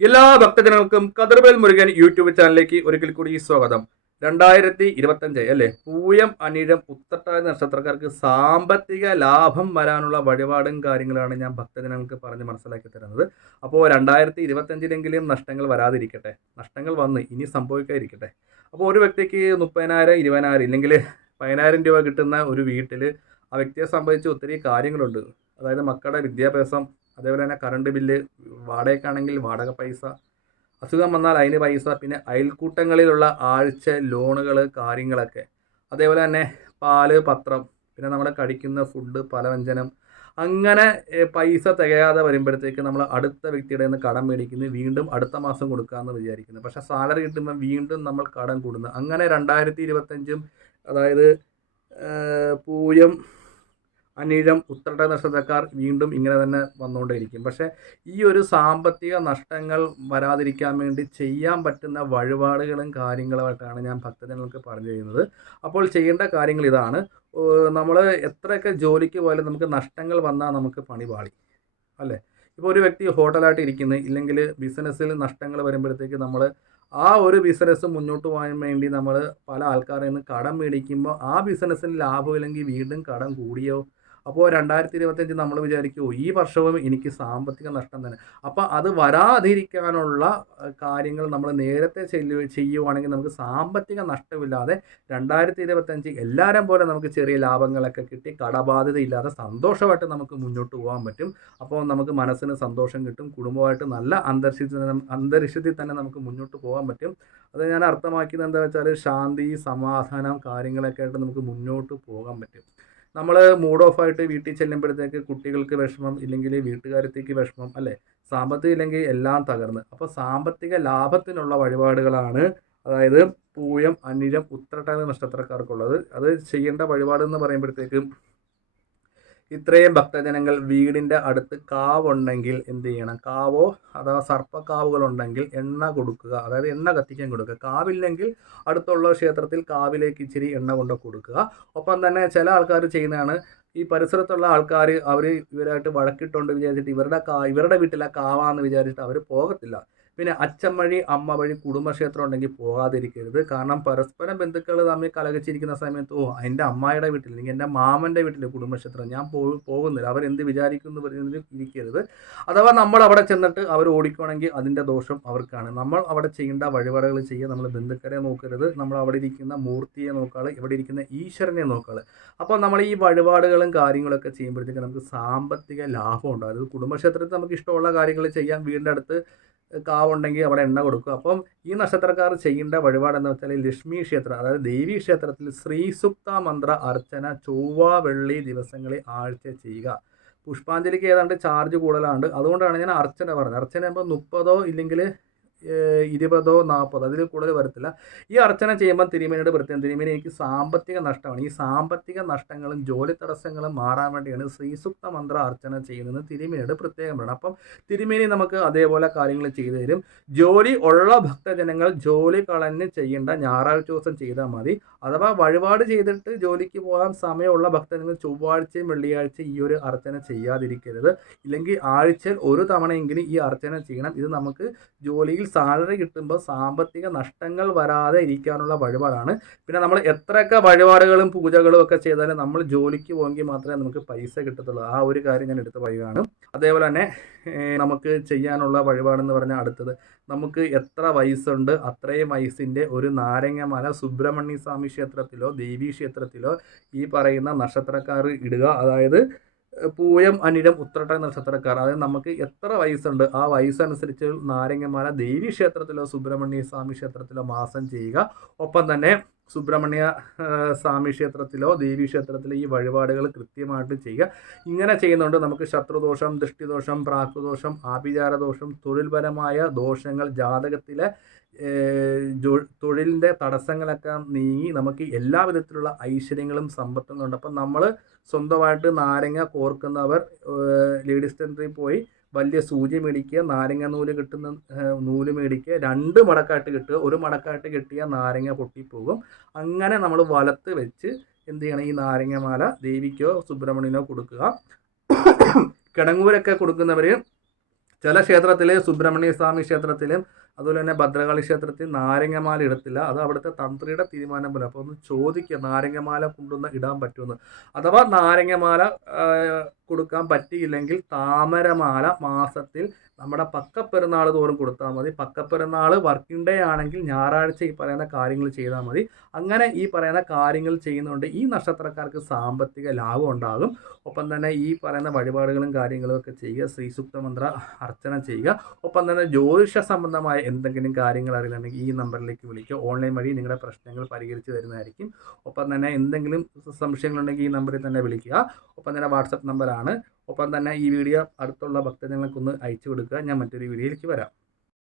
എല്ലാ ഭക്തജനങ്ങൾക്കും കതിർവേൽ മുരുകൻ യൂട്യൂബ് ചാനലിലേക്ക് ഒരിക്കൽ കൂടി സ്വാഗതം. രണ്ടായിരത്തി ഇരുപത്തഞ്ച് അല്ലേ? പൂയം അനിഴം ഉത്തട്ടായ നക്ഷത്രക്കാർക്ക് സാമ്പത്തിക ലാഭം വരാനുള്ള വഴിപാടും കാര്യങ്ങളാണ് ഞാൻ ഭക്തജനങ്ങൾക്ക് പറഞ്ഞ് മനസ്സിലാക്കി തരുന്നത്. അപ്പോൾ രണ്ടായിരത്തി ഇരുപത്തഞ്ചിലെങ്കിലും നഷ്ടങ്ങൾ വരാതിരിക്കട്ടെ. നഷ്ടങ്ങൾ വന്ന് ഇനി സംഭവിക്കാതിരിക്കട്ടെ. അപ്പോൾ ഒരു വ്യക്തിക്ക് മുപ്പതിനായിരം ഇരുപതിനായിരം ഇല്ലെങ്കിൽ പതിനായിരം രൂപ കിട്ടുന്ന ഒരു വീട്ടിൽ ആ വ്യക്തിയെ സംബന്ധിച്ച് ഒത്തിരി കാര്യങ്ങളുണ്ട്. അതായത് മക്കളുടെ വിദ്യാഭ്യാസം അതേപോലെ തന്നെ കറണ്ട് ബില്ല് വാടകയ്ക്കാണെങ്കിൽ വാടക പൈസ അസുഖം വന്നാൽ അതിന് പൈസ പിന്നെ അയൽക്കൂട്ടങ്ങളിലുള്ള ആഴ്ച ലോണുകൾ കാര്യങ്ങളൊക്കെ. അതേപോലെ തന്നെ പാൽ പത്രം പിന്നെ നമ്മൾ കഴിക്കുന്ന ഫുഡ് പലവ്യഞ്ജനം. അങ്ങനെ പൈസ തികയാതെ വരുമ്പോഴത്തേക്ക് നമ്മൾ അടുത്ത വ്യക്തിയുടെ നിന്ന് കടം മേടിക്കുന്നു വീണ്ടും അടുത്ത മാസം കൊടുക്കാമെന്ന് വിചാരിക്കുന്നു. പക്ഷേ സാലറി കിട്ടുമ്പോൾ വീണ്ടും നമ്മൾ കടം കൂടുന്നു. അങ്ങനെ രണ്ടായിരത്തി ഇരുപത്തഞ്ചും അതായത് പൂയം അനിഴം ഉത്രട്ട നക്ഷത്രക്കാർ വീണ്ടും ഇങ്ങനെ തന്നെ വന്നുകൊണ്ടേയിരിക്കും. പക്ഷേ ഈ ഒരു സാമ്പത്തിക നഷ്ടങ്ങൾ വരാതിരിക്കാൻ വേണ്ടി ചെയ്യാൻ പറ്റുന്ന വഴിപാടുകളും കാര്യങ്ങളുമായിട്ടാണ് ഞാൻ ഭക്തജനങ്ങൾക്ക് പറഞ്ഞു തരുന്നത്. അപ്പോൾ ചെയ്യേണ്ട കാര്യങ്ങൾ ഇതാണ്. നമ്മൾ എത്രയൊക്കെ ജോലിക്ക് പോയാലും നമുക്ക് നഷ്ടങ്ങൾ വന്നാൽ നമുക്ക് പണി പാളി. അല്ലേ? ഇപ്പോൾ ഒരു വ്യക്തി ഹോട്ടലായിട്ട് ഇരിക്കുന്നത് ഇല്ലെങ്കിൽ ബിസിനസ്സിൽ നഷ്ടങ്ങൾ വരുമ്പോഴത്തേക്ക് നമ്മൾ ആ ഒരു ബിസിനസ് മുന്നോട്ട് പോകാൻ വേണ്ടി നമ്മൾ പല ആൾക്കാരിൽ നിന്ന് കടം മേടിക്കുമ്പോൾ ആ ബിസിനസ്സിന് ലാഭമില്ലെങ്കിൽ വീണ്ടും കടം കൂടിയോ അപ്പോൾ രണ്ടായിരത്തി ഇരുപത്തഞ്ച് നമ്മൾ വിചാരിക്കുമോ ഈ വർഷവും എനിക്ക് സാമ്പത്തിക നഷ്ടം തന്നെ. അപ്പോൾ അത് വരാതിരിക്കാനുള്ള കാര്യങ്ങൾ നമ്മൾ നേരത്തെ ചെയ്യുവാണെങ്കിൽ നമുക്ക് സാമ്പത്തിക നഷ്ടമില്ലാതെ രണ്ടായിരത്തി ഇരുപത്തഞ്ച് എല്ലാവരും പോലെ നമുക്ക് ചെറിയ ലാഭങ്ങളൊക്കെ കിട്ടി കടബാധ്യതയില്ലാതെ സന്തോഷമായിട്ട് നമുക്ക് മുന്നോട്ട് പോകാൻ പറ്റും. അപ്പോൾ നമുക്ക് മനസ്സിന് സന്തോഷം കിട്ടും കുടുംബമായിട്ട് നല്ല അന്തരീക്ഷത്തിൽ അന്തരീക്ഷത്തിൽ തന്നെ നമുക്ക് മുന്നോട്ട് പോകാൻ പറ്റും. അത് ഞാൻ അർത്ഥമാക്കിയത് എന്താ വെച്ചാൽ ശാന്തി സമാധാനം കാര്യങ്ങളൊക്കെ ആയിട്ട് നമുക്ക് മുന്നോട്ട് പോകാൻ പറ്റും. നമ്മൾ മൂഡ് ഓഫ് ആയിട്ട് വീട്ടിൽ ചെല്ലുമ്പോഴത്തേക്ക് കുട്ടികൾക്ക് വിഷമം ഇല്ലെങ്കിൽ വീട്ടുകാരത്തേക്ക് വിഷമം അല്ലേ? സാമ്പത്തികം ഇല്ലെങ്കിൽ എല്ലാം തകർന്ന്. അപ്പോൾ സാമ്പത്തിക ലാഭത്തിനുള്ള വഴിപാടുകളാണ് അതായത് പൂയം അനിഴം ഉത്രട്ടാതി നക്ഷത്രക്കാർക്കുള്ളത്. അത് ചെയ്യേണ്ട വഴിപാട് എന്ന് പറയുമ്പോഴത്തേക്കും ഇത്രയും ഭക്തജനങ്ങൾ വീടിന്റെ അടുത്ത് കാവുണ്ടെങ്കിൽ എന്ത് ചെയ്യണം? കാവോ അഥവാ സർപ്പക്കാവുകളുണ്ടെങ്കിൽ എണ്ണ കൊടുക്കുക. അതായത് എണ്ണ കത്തിക്കാൻ കൊടുക്കുക. കാവില്ലെങ്കിൽ അടുത്തുള്ള ക്ഷേത്രത്തിൽ കാവിലേക്ക് ഇച്ചിരി എണ്ണ കൊണ്ട് കൊടുക്കുക. ഒപ്പം തന്നെ ചില ആൾക്കാർ ചെയ്യുന്നതാണ്. ഈ പരിസരത്തുള്ള ആൾക്കാർ അവർ ഇവരായിട്ട് വഴക്കിട്ടുണ്ട് വിചാരിച്ചിട്ട് ഇവരുടെ കാ ഇവരുടെ വീട്ടിലെ കാവാന്ന് വിചാരിച്ചിട്ട് അവർ പോകത്തില്ല. പിന്നെ അച്ഛൻ വഴി അമ്മ വഴി കുടുംബക്ഷേത്രം ഉണ്ടെങ്കിൽ പോകാതിരിക്കരുത്. കാരണം പരസ്പരം ബന്ധുക്കൾ തമ്മിൽ കലകച്ചിരിക്കുന്ന സമയത്ത് ഓ എന്റെ അമ്മായിയുടെ വീട്ടിൽ അല്ലെങ്കിൽ എന്റെ മാമന്റെ വീട്ടിൽ കുടുംബക്ഷേത്രം ഞാൻ പോ പോകുന്നില്ല. അവരെന്ത് വിചാരിക്കുന്നു പറയുന്നതിൽ ഇരിക്കരുത്. അഥവാ നമ്മൾ അവിടെ ചെന്നിട്ട് അവർ ഓടിക്കുകയാണെങ്കിൽ അതിന്റെ ദോഷം അവർക്കാണ്. നമ്മൾ അവിടെ ചെയ്യേണ്ട വഴിപാടുകൾ ചെയ്യുക നമ്മൾ ബന്ധുക്കളെ നോക്കരുത്. നമ്മൾ അവിടെ ഇരിക്കുന്ന മൂർത്തിയെ നോക്കാൾ ഇവിടെ ഇരിക്കുന്ന ഈശ്വരനെ നോക്കാൾ അപ്പോൾ നമ്മൾ ഈ വഴിപാടുകളും കാര്യങ്ങളൊക്കെ ചെയ്യുമ്പോഴത്തേക്ക് നമുക്ക് സാമ്പത്തിക ലാഭം ഉണ്ടാകും. കുടുംബക്ഷേത്രത്തിൽ നമുക്ക് ഇഷ്ടമുള്ള കാര്യങ്ങൾ ചെയ്യാം വീടിന്റെ അടുത്ത് കാവുണ്ടെങ്കിൽ അവിടെ എണ്ണ കൊടുക്കും. അപ്പം ഈ നക്ഷത്രക്കാർ ചെയ്യേണ്ട വഴിപാടെന്ന് വെച്ചാൽ ലക്ഷ്മി ക്ഷേത്രം അതായത് ദേവി ക്ഷേത്രത്തിൽ ശ്രീസുക്ത മന്ത്ര അർച്ചന ചൊവ്വ വെള്ളി ദിവസങ്ങളിൽ ആഴ്ച ചെയ്യുക. പുഷ്പാഞ്ജലിക്ക് ഏതാണ്ട് ചാർജ് കൂടുതലാണ്. അതുകൊണ്ടാണ് ഞാൻ അർച്ചന പറഞ്ഞത്. അർച്ചന ആകുമ്പോൾ മുപ്പതോ ഇല്ലെങ്കിൽ ഇരുപതോ നാൽപ്പതോ അതിൽ കൂടുതൽ വരത്തില്ല. ഈ അർച്ചന ചെയ്യുമ്പോൾ തിരുമേനിയുടെ പ്രത്യേകം തിരുമേനി എനിക്ക് സാമ്പത്തിക നഷ്ടമാണ്. ഈ സാമ്പത്തിക നഷ്ടങ്ങളും ജോലി തടസ്സങ്ങളും മാറാൻ വേണ്ടിയാണ് ശ്രീസുക്ത മന്ത്ര അർച്ചന ചെയ്യുന്നത് തിരുമേനിയുടെ പ്രത്യേകം വേണം അപ്പം തിരുമേനി നമുക്ക് അതേപോലെ കാര്യങ്ങൾ ചെയ്തു തരും. ജോലി ഉള്ള ഭക്തജനങ്ങൾ ജോലി കളഞ്ഞ് ചെയ്യേണ്ട ഞായറാഴ്ച ദിവസം ചെയ്താൽ മതി. അഥവാ വഴിപാട് ചെയ്തിട്ട് ജോലിക്ക് പോകാൻ സമയമുള്ള ഭക്തജനങ്ങൾ ചൊവ്വാഴ്ചയും വെള്ളിയാഴ്ചയും ഈ ഒരു അർച്ചന ചെയ്യാതിരിക്കരുത്. ഇല്ലെങ്കിൽ ആഴ്ചയിൽ ഒരു തവണയെങ്കിലും ഈ അർച്ചന ചെയ്യണം. ഇത് നമുക്ക് ജോലിയിൽ സാലറി കിട്ടുമ്പോൾ സാമ്പത്തിക നഷ്ടങ്ങൾ വരാതെ ഇരിക്കാനുള്ള വഴിപാടാണ്. പിന്നെ നമ്മൾ എത്രയൊക്കെ വഴിപാടുകളും പൂജകളും ഒക്കെ ചെയ്താലും നമ്മൾ ജോലിക്ക് പോയെങ്കിൽ മാത്രമേ നമുക്ക് പൈസ കിട്ടത്തുള്ളൂ. ആ ഒരു കാര്യം ഞാൻ എടുത്ത് പറയുകയാണ്. അതേപോലെ തന്നെ നമുക്ക് ചെയ്യാനുള്ള വഴിപാടെന്ന് പറഞ്ഞാൽ അടുത്തത് നമുക്ക് എത്ര വയസ്സുണ്ട് അത്രയും വയസ്സിന്റെ ഒരു നാരങ്ങമാല സുബ്രഹ്മണ്യ സ്വാമി ക്ഷേത്രത്തിലോ ദേവീ ക്ഷേത്രത്തിലോ ഈ പറയുന്ന നക്ഷത്രക്കാർ ഇടുക. അതായത് പൂയം അനിഴം ഉത്രട്ട നക്ഷത്രക്കാർ. അതായത് നമുക്ക് എത്ര വയസ്സുണ്ട് ആ വയസ്സനുസരിച്ച് നാരങ്ങമാല ദേവി ക്ഷേത്രത്തിലോ സുബ്രഹ്മണ്യ സ്വാമി ക്ഷേത്രത്തിലോ മാസം ചെയ്യുക. ഒപ്പം തന്നെ സുബ്രഹ്മണ്യ സ്വാമി ക്ഷേത്രത്തിലോ ദേവി ക്ഷേത്രത്തിലോ ഈ വഴിപാടുകൾ കൃത്യമായിട്ട് ചെയ്യുക. ഇങ്ങനെ ചെയ്യുന്നതുകൊണ്ട് നമുക്ക് ശത്രുദോഷം ദൃഷ്ടിദോഷം പ്രാക്കുദോഷം ആഭിചാരദോഷം തൊഴിൽപരമായ ദോഷങ്ങൾ ജാതകത്തിലെ തൊഴിലിന്റെ തടസ്സങ്ങളൊക്കെ നീങ്ങി നമുക്ക് എല്ലാ വിധത്തിലുള്ള ഐശ്വര്യങ്ങളും സമ്പത്തും ഉണ്ട് അപ്പം നമ്മൾ സ്വന്തമായിട്ട് നാരങ്ങ കോർക്കുന്നവർ ലേഡീസ് ടെൻഡറിൽ പോയി വലിയ സൂചി മേടിക്കുക നാരങ്ങ നൂൽ കിട്ടുന്ന നൂൽ മേടിക്കുക രണ്ട് മടക്കായിട്ട് കിട്ടുക ഒരു മടക്കായിട്ട് കിട്ടിയ നാരങ്ങ പൊട്ടിപ്പോകും. അങ്ങനെ നമ്മൾ വലത്ത് വെച്ച് എന്ത് ചെയ്യണം? ഈ നാരങ്ങമാല ദേവിക്കോ സുബ്രഹ്മണ്യനോ കൊടുക്കുക. കിടങ്ങൂരൊക്കെ കൊടുക്കുന്നവർ ചില ക്ഷേത്രത്തിൽ സുബ്രഹ്മണ്യ സ്വാമി ക്ഷേത്രത്തിലും അതുപോലെ തന്നെ ഭദ്രകാളി ക്ഷേത്രത്തിൽ നാരങ്ങമാല ഇടത്തില്ല. അത് അവിടുത്തെ തന്ത്രിയുടെ തീരുമാനം പോലെ. അപ്പോൾ ഒന്ന് ചോദിക്കുക നാരങ്ങമാല കൊണ്ടുവന്ന് ഇടാൻ പറ്റുമെന്ന്. അഥവാ നാരങ്ങമാല കൊടുക്കാൻ പറ്റിയില്ലെങ്കിൽ താമരമാല മാസത്തിൽ നമ്മുടെ പക്കപ്പെരുന്നാൾ തോറും കൊടുത്താൽ മതി. പക്കപ്പെരുന്നാൾ വർക്കിംഗ് ഡേ ആണെങ്കിൽ ഞായറാഴ്ച ഈ പറയുന്ന കാര്യങ്ങൾ ചെയ്താൽ മതി. അങ്ങനെ ഈ പറയുന്ന കാര്യങ്ങൾ ചെയ്യുന്നതുകൊണ്ട് ഈ നക്ഷത്രക്കാർക്ക് സാമ്പത്തിക ലാഭം ഉണ്ടാകും. ഒപ്പം തന്നെ ഈ പറയുന്ന വഴിപാടുകളും കാര്യങ്ങളും ഒക്കെ ചെയ്യുക. ശ്രീസുക്ത മന്ത്ര അർച്ചന ചെയ്യുക. ഒപ്പം തന്നെ ജ്യോതിഷ സംബന്ധമായ എന്തെങ്കിലും കാര്യങ്ങൾ അറിയുന്നുണ്ടെങ്കിൽ ഈ നമ്പറിലേക്ക് വിളിക്കുക. ഓൺലൈൻ വഴി നിങ്ങളുടെ പ്രശ്നങ്ങൾ പരിഹരിച്ച് തരുന്നതായിരിക്കും. ഒപ്പം തന്നെ എന്തെങ്കിലും സംശയങ്ങളുണ്ടെങ്കിൽ ഈ നമ്പറിൽ തന്നെ വിളിക്കുക. ഒപ്പം തന്നെ വാട്സപ്പ് നമ്പറാണ്. ഒപ്പം തന്നെ ഈ വീഡിയോ അടുത്തുള്ള ഭക്തജനങ്ങൾക്കൊന്ന് അയച്ചു കൊടുക്കുക. ഞാൻ മറ്റൊരു വീഡിയോയിലേക്ക് വരാം.